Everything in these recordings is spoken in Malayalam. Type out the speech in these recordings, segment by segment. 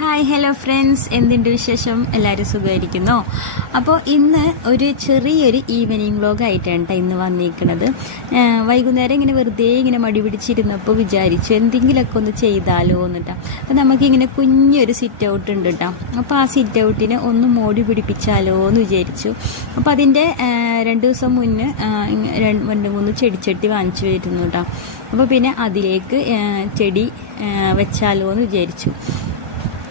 ഹായ് ഹലോ ഫ്രണ്ട്സ്, എന്തുണ്ട് വിശേഷം? എല്ലാവരും സുഖമായിരിക്കുന്നോ? അപ്പോൾ ഇന്ന് ഒരു ചെറിയൊരു ഈവനിങ് വ്ലോഗ് ആയിട്ടാണ് ഇന്ന് വന്നിരിക്കുന്നത്. വൈകുന്നേരം ഇങ്ങനെ വെറുതെ ഇങ്ങനെ മടി പിടിച്ചിരുന്നപ്പോൾ വിചാരിച്ചു എന്തെങ്കിലുമൊക്കെ ഒന്ന് ചെയ്താലോ എന്നിട്ടാ. അപ്പോൾ നമുക്കിങ്ങനെ കുഞ്ഞൊരു സിറ്റ് ഔട്ട് ഉണ്ട് കേട്ടോ. അപ്പോൾ ആ സിറ്റ് ഔട്ടിനെ ഒന്ന് മോടി പിടിപ്പിച്ചാലോ എന്ന് വിചാരിച്ചു. അപ്പോൾ അതിൻ്റെ 2 ദിവസം മുന്നേ 2-3 ചെടിച്ചട്ടി വാങ്ങിച്ചു വരുന്നു കേട്ടോ. അപ്പോൾ പിന്നെ അതിലേക്ക് ചെടി വെച്ചാലോ എന്ന് വിചാരിച്ചു.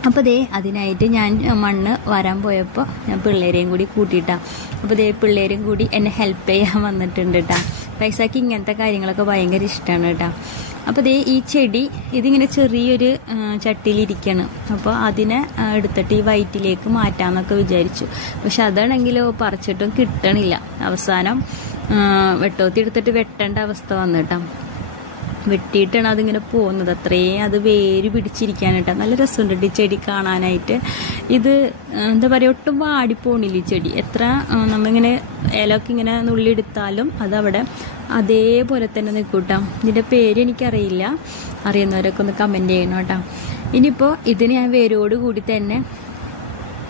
അപ്പോൾ അതിനായിട്ട് ഞാൻ മണ്ണ് വരാൻ പോയപ്പോൾ ഞാൻ പിള്ളേരെയും കൂടി കൂട്ടിയിട്ടാണ്. അപ്പോൾ പിള്ളേരും കൂടി എന്നെ ഹെൽപ്പ് ചെയ്യാൻ വന്നിട്ടുണ്ട് കേട്ടോ. പൈസക്ക് ഇങ്ങനത്തെ കാര്യങ്ങളൊക്കെ ഭയങ്കര ഇഷ്ടമാണ് കേട്ടോ. അപ്പോൾ ഈ ചെടി ഇതിങ്ങനെ ചെറിയൊരു ചട്ടിയിലിരിക്കണം. അപ്പോൾ അതിനെ എടുത്തിട്ട് ഈ വൈറ്റിലേക്ക് മാറ്റാമെന്നൊക്കെ വിചാരിച്ചു. പക്ഷെ അതാണെങ്കിലോ പറിച്ചിട്ടും കിട്ടണില്ല. അവസാനം വെട്ടോത്തി എടുത്തിട്ട് വെട്ടേണ്ട അവസ്ഥ വന്നിട്ടാ. വെട്ടിയിട്ടാണ് അതിങ്ങനെ പോകുന്നത്. അത്രയും അത് വേര് പിടിച്ചിരിക്കാനായിട്ട് നല്ല രസമുണ്ട് ഈ ചെടി കാണാനായിട്ട്. ഇത് എന്താ പറയുക, ഒട്ടും വാടിപ്പോണില്ല ഈ ചെടി. എത്ര നമ്മളിങ്ങനെ ഇലയൊക്കെ ഇങ്ങനെ നുള്ളിയെടുത്താലും അതവിടെ അതേപോലെ തന്നെ നിൽക്കൂട്ടാം. ഇതിൻ്റെ പേര് എനിക്കറിയില്ല, അറിയുന്നവരൊക്കെ ഒന്ന് കമൻറ്റ് ചെയ്യണം കേട്ടോ. ഇനിയിപ്പോൾ ഇതിന് ഞാൻ വേരോട് കൂടി തന്നെ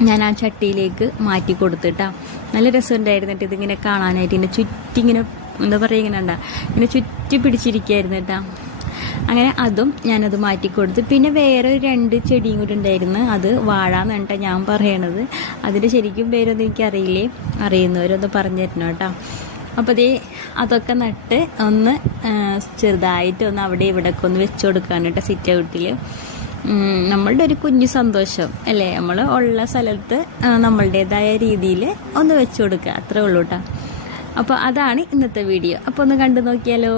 ഞാൻ ആ ചട്ടിയിലേക്ക് മാറ്റി കൊടുത്തിട്ടാ. നല്ല രസമുണ്ടായിരുന്നിട്ട് ഇതിങ്ങനെ കാണാനായിട്ട്. ഇങ്ങനെ ചുറ്റിങ്ങനെ എന്താ പറയുക, ഇങ്ങനെ ഉണ്ടാ ഇങ്ങനെ ചുറ്റി പിടിച്ചിരിക്കുകയായിരുന്നു കേട്ടോ. അങ്ങനെ അതും ഞാനത് മാറ്റിക്കൊടുത്തു. പിന്നെ വേറെ 2 ചെടിയും കൂടി ഉണ്ടായിരുന്നു. അത് വാഴാന്ന് കേട്ടോ ഞാൻ പറയണത്. അതിൻ്റെ ശരിക്കും പേരൊന്നും എനിക്കറിയില്ലേ, അറിയുന്നവരൊന്ന് പറഞ്ഞു തരണം കേട്ടോ. അപ്പോൾ അതൊക്കെ നട്ട് ഒന്ന് ചെറുതായിട്ട് ഒന്ന് അവിടെ ഇവിടെയൊക്കെ ഒന്ന് വെച്ച് കൊടുക്കുകയാണ് കേട്ടോ സിറ്റ് ഔട്ടിൽ. നമ്മളുടെ ഒരു കുഞ്ഞു സന്തോഷം അല്ലേ, നമ്മൾ ഉള്ള സ്ഥലത്ത് നമ്മളുടേതായ രീതിയിൽ ഒന്ന് വെച്ച് കൊടുക്കുക, അത്രേ ഉള്ളൂ കേട്ടോ. അപ്പോൾ അതാണ് ഇന്നത്തെ വീഡിയോ. അപ്പോൾ ഒന്ന് കണ്ടു നോക്കിയാലോ.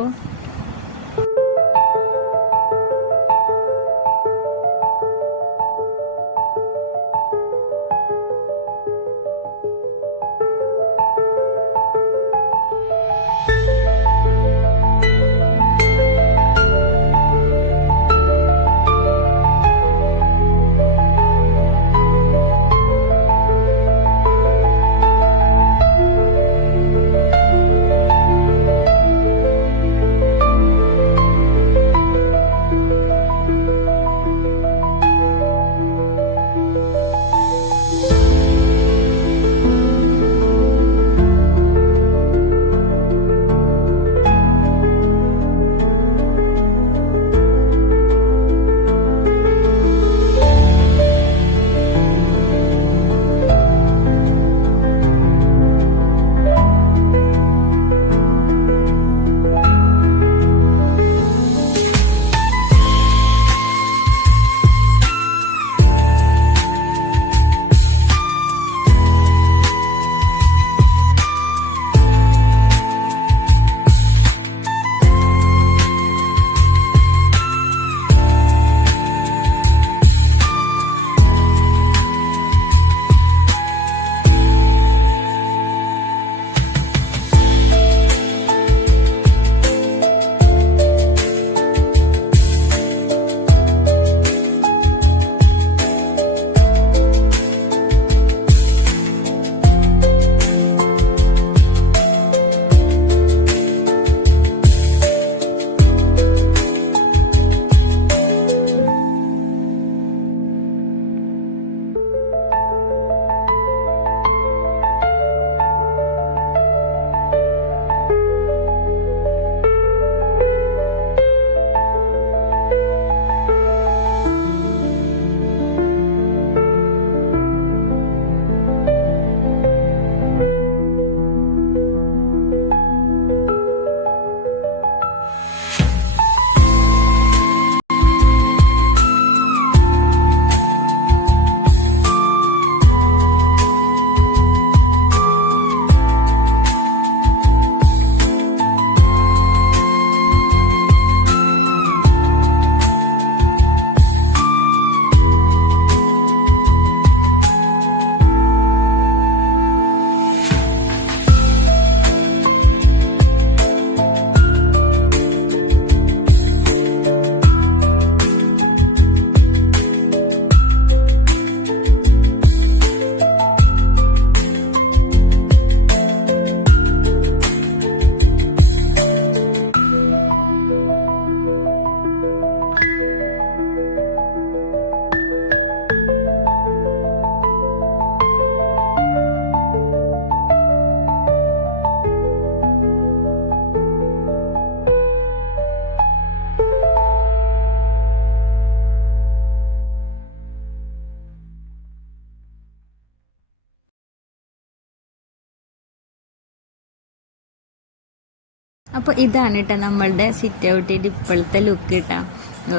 അപ്പോൾ ഇതാണ് കേട്ടോ നമ്മളുടെ സിറ്റ് ഔട്ടിൻ്റെ ഇപ്പോഴത്തെ ലുക്ക് കേട്ടോ.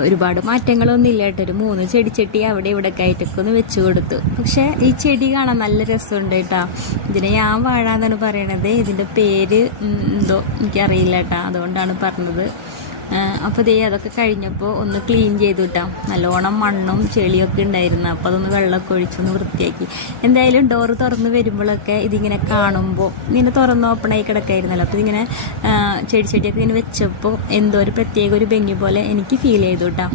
ഒരുപാട് മാറ്റങ്ങളൊന്നും ഇല്ല കേട്ടോ. ഒരു 3 ചെടിച്ചട്ടി അവിടെ ഇവിടെ ആയിട്ടൊക്കെ ഒന്ന് വെച്ച് കൊടുത്തു. പക്ഷേ ഈ ചെടി കാണാൻ നല്ല രസമുണ്ട് കേട്ടോ. ഇതിനെ ഞാൻ വാഴ എന്നാണ് പറയണത്. ഇതിൻ്റെ പേര് എന്തോ എനിക്കറിയില്ല കേട്ടോ, അതുകൊണ്ടാണ് പറഞ്ഞത്. അപ്പോൾ ദേ അതൊക്കെ കഴിഞ്ഞപ്പോൾ ഒന്ന് ക്ലീൻ ചെയ്തു കിട്ടാം. നല്ലോണം മണ്ണും ചെളിയൊക്കെ ഉണ്ടായിരുന്നു. അപ്പോൾ അതൊന്ന് വെള്ളമൊക്കെ ഒഴിച്ചൊന്ന് വൃത്തിയാക്കി. എന്തായാലും ഡോറ് തുറന്ന് വരുമ്പോഴൊക്കെ ഇതിങ്ങനെ കാണുമ്പോൾ ഇങ്ങനെ തുറന്ന് ഓപ്പണായി കിടക്കായിരുന്നല്ലോ. അപ്പോൾ ഇതിങ്ങനെ ചെടിയൊക്കെ ഇങ്ങനെ വെച്ചപ്പോൾ എന്തോ ഒരു പ്രത്യേക ഒരു ഭംഗി പോലെ എനിക്ക് ഫീൽ ചെയ്തു കേട്ടോ.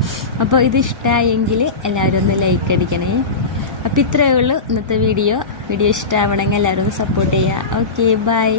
അപ്പോൾ ഇത് ഇഷ്ടമായെങ്കിൽ എല്ലാവരും ഒന്ന് ലൈക്ക് അടിക്കണേ. അപ്പോൾ ഇത്രയേ ഉള്ളൂ ഇന്നത്തെ വീഡിയോ. ഇഷ്ടമാവണമെങ്കിൽ എല്ലാവരും ഒന്ന് സപ്പോർട്ട് ചെയ്യുക. Okay, by.